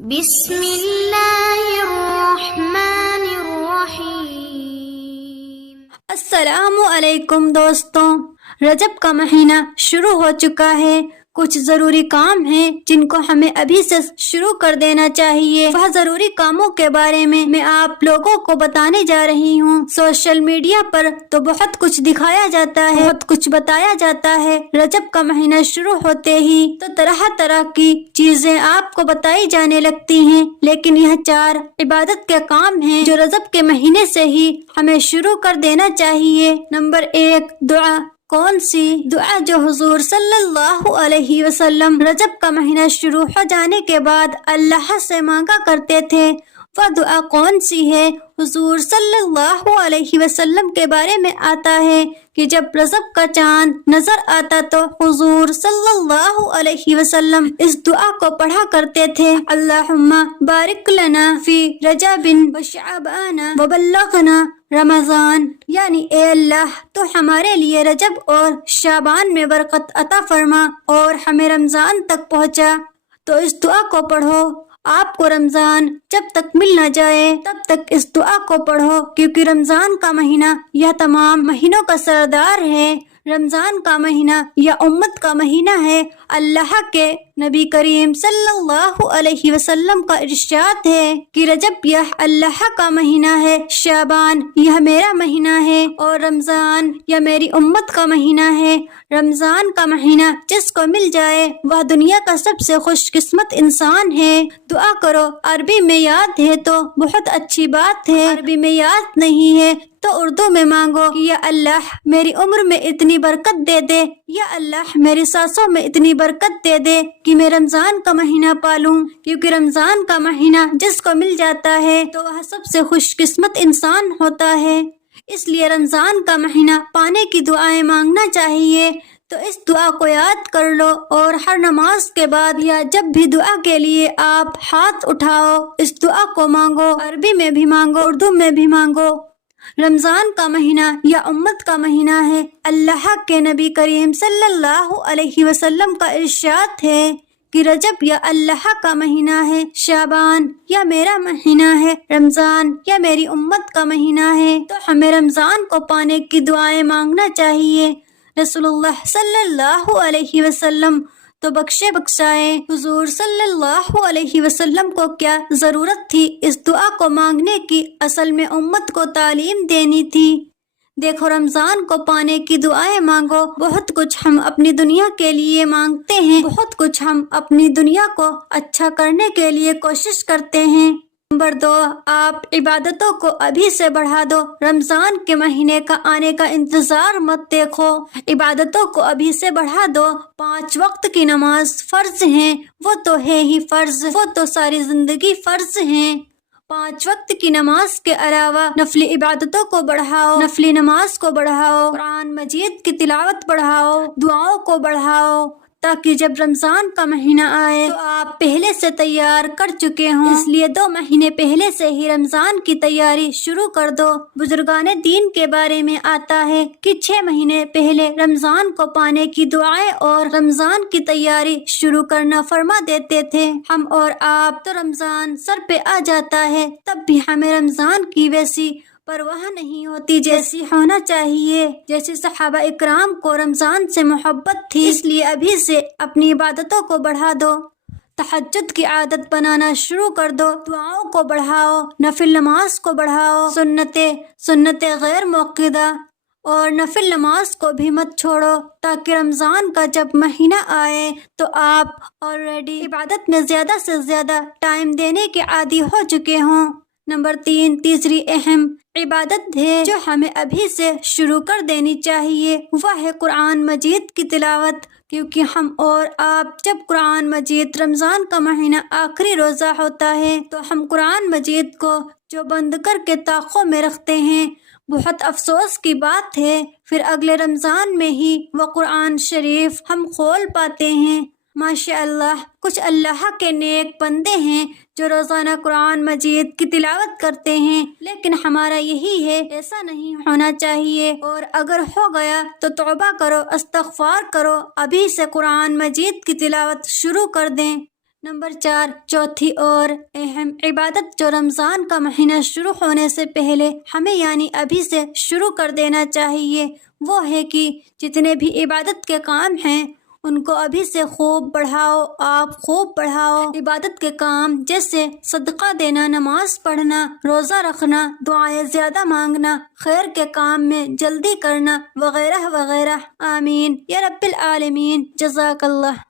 بسم اللہ الرحمن الرحیم۔ السلام علیکم دوستوں، رجب کا مہینہ شروع ہو چکا ہے۔ کچھ ضروری کام ہیں جن کو ہمیں ابھی سے شروع کر دینا چاہیے۔ وہ ضروری کاموں کے بارے میں آپ لوگوں کو بتانے جا رہی ہوں۔ سوشل میڈیا پر تو بہت کچھ دکھایا جاتا ہے، بہت کچھ بتایا جاتا ہے۔ رجب کا مہینہ شروع ہوتے ہی تو طرح طرح کی چیزیں آپ کو بتائی جانے لگتی ہیں، لیکن یہ 4 عبادت کے کام ہیں جو رجب کے مہینے سے ہی ہمیں شروع کر دینا چاہیے۔ نمبر 1، دعا۔ کون سی دعا جو حضور صلی اللہ علیہ وسلم رجب کا مہینہ شروع ہو جانے کے بعد اللہ سے مانگا کرتے تھے، وہ دعا کون سی ہے؟ حضور صلی اللہ علیہ وسلم کے بارے میں آتا ہے کہ جب رجب کا چاند نظر آتا تو حضور صلی اللہ علیہ وسلم اس دعا کو پڑھا کرتے تھے: اللہم بارک لنا فی رجب وشعبان وبلغنا رمضان، یعنی اے اللہ تو ہمارے لیے رجب اور شعبان میں برکت عطا فرما اور ہمیں رمضان تک پہنچا۔ تو اس دعا کو پڑھو۔ آپ کو رمضان جب تک مل نہ جائے تب تک اس دعا کو پڑھو، کیونکہ رمضان کا مہینہ یہ تمام مہینوں کا سردار ہے۔ رمضان کا مہینہ یہ امت کا مہینہ ہے۔ اللہ کے نبی کریم صلی اللہ علیہ وسلم کا ارشاد ہے کہ رجب یہ اللہ کا مہینہ ہے، شعبان یہ میرا مہینہ ہے اور رمضان یہ میری امت کا مہینہ ہے۔ رمضان کا مہینہ جس کو مل جائے وہ دنیا کا سب سے خوش قسمت انسان ہے۔ دعا کرو، عربی میں یاد ہے تو بہت اچھی بات ہے، عربی میں یاد نہیں ہے تو اردو میں مانگو کہ یا اللہ میری عمر میں اتنی برکت دے دے، یا اللہ میری سانسوں میں اتنی برکت دے دے کہ میں رمضان کا مہینہ پالوں، کیونکہ رمضان کا مہینہ جس کو مل جاتا ہے تو وہ سب سے خوش قسمت انسان ہوتا ہے۔ اس لیے رمضان کا مہینہ پانے کی دعائیں مانگنا چاہیے۔ تو اس دعا کو یاد کر لو اور ہر نماز کے بعد یا جب بھی دعا کے لیے آپ ہاتھ اٹھاؤ اس دعا کو مانگو، عربی میں بھی مانگو، اردو میں بھی مانگو۔ رمضان کا مہینہ یا امت کا مہینہ ہے۔ اللہ کے نبی کریم صلی اللہ علیہ وسلم کا ارشاد ہے کہ رجب یا اللہ کا مہینہ ہے، شعبان یا میرا مہینہ ہے، رمضان یا میری امت کا مہینہ ہے۔ تو ہمیں رمضان کو پانے کی دعائیں مانگنا چاہیے۔ رسول اللہ صلی اللہ علیہ وسلم تو بخشے بخشائے حضور صلی اللہ علیہ وسلم کو کیا ضرورت تھی اس دعا کو مانگنے کی، اصل میں امت کو تعلیم دینی تھی۔ دیکھو، رمضان کو پانے کی دعائیں مانگو۔ بہت کچھ ہم اپنی دنیا کے لیے مانگتے ہیں، بہت کچھ ہم اپنی دنیا کو اچھا کرنے کے لیے کوشش کرتے ہیں۔ نمبر 2، آپ عبادتوں کو ابھی سے بڑھا دو۔ رمضان کے مہینے کا آنے کا انتظار مت دیکھو، عبادتوں کو ابھی سے بڑھا دو۔ 5 وقت کی نماز فرض ہیں، وہ تو ہے ہی فرض، وہ تو ساری زندگی فرض ہیں۔ 5 وقت کی نماز کے علاوہ نفلی عبادتوں کو بڑھاؤ، نفلی نماز کو بڑھاؤ، قرآن مجید کی تلاوت بڑھاؤ، دعاؤں کو بڑھاؤ، تاکہ جب رمضان کا مہینہ آئے تو آپ پہلے سے تیار کر چکے ہوں۔ اس لیے 2 مہینے پہلے سے ہی رمضان کی تیاری شروع کر دو۔ بزرگان دین کے بارے میں آتا ہے کہ 6 مہینے پہلے رمضان کو پانے کی دعائیں اور رمضان کی تیاری شروع کرنا فرما دیتے تھے ہم، اور آپ تو رمضان سر پہ آ جاتا ہے تب بھی ہمیں رمضان کی ویسی پرواہ نہیں ہوتی جیسی ہونا چاہیے، جیسے صحابہ اکرام کو رمضان سے محبت تھی۔ اس لیے ابھی سے اپنی عبادتوں کو بڑھا دو، تہجد کی عادت بنانا شروع کر دو، دعاؤں کو بڑھاؤ، نفل نماز کو بڑھاؤ، سنت غیر موقدہ اور نفل نماز کو بھی مت چھوڑو، تاکہ رمضان کا جب مہینہ آئے تو آپ آلریڈی عبادت میں زیادہ سے زیادہ ٹائم دینے کے عادی ہو چکے ہوں۔ نمبر 3، تیسری اہم عبادت ہے جو ہمیں ابھی سے شروع کر دینی چاہیے، وہ ہے قرآن مجید کی تلاوت، کیونکہ ہم اور آپ جب قرآن مجید رمضان کا مہینہ آخری روزہ ہوتا ہے تو ہم قرآن مجید کو جو بند کر کے طاقوں میں رکھتے ہیں، بہت افسوس کی بات ہے پھر اگلے رمضان میں ہی وہ قرآن شریف ہم کھول پاتے ہیں۔ ماشاء اللہ، کچھ اللہ کے نیک بندے ہیں جو روزانہ قرآن مجید کی تلاوت کرتے ہیں، لیکن ہمارا یہی ہے ایسا نہیں ہونا چاہیے، اور اگر ہو گیا تو توبہ کرو، استغفار کرو، ابھی سے قرآن مجید کی تلاوت شروع کر دیں۔ نمبر 4، چوتھی اور اہم عبادت جو رمضان کا مہینہ شروع ہونے سے پہلے ہمیں یعنی ابھی سے شروع کر دینا چاہیے، وہ ہے کہ جتنے بھی عبادت کے کام ہیں ان کو ابھی سے خوب بڑھاؤ، آپ خوب بڑھاؤ۔ عبادت کے کام جیسے صدقہ دینا، نماز پڑھنا، روزہ رکھنا، دعائیں زیادہ مانگنا، خیر کے کام میں جلدی کرنا وغیرہ وغیرہ۔ آمین یا رب العالمین۔ جزاک اللہ۔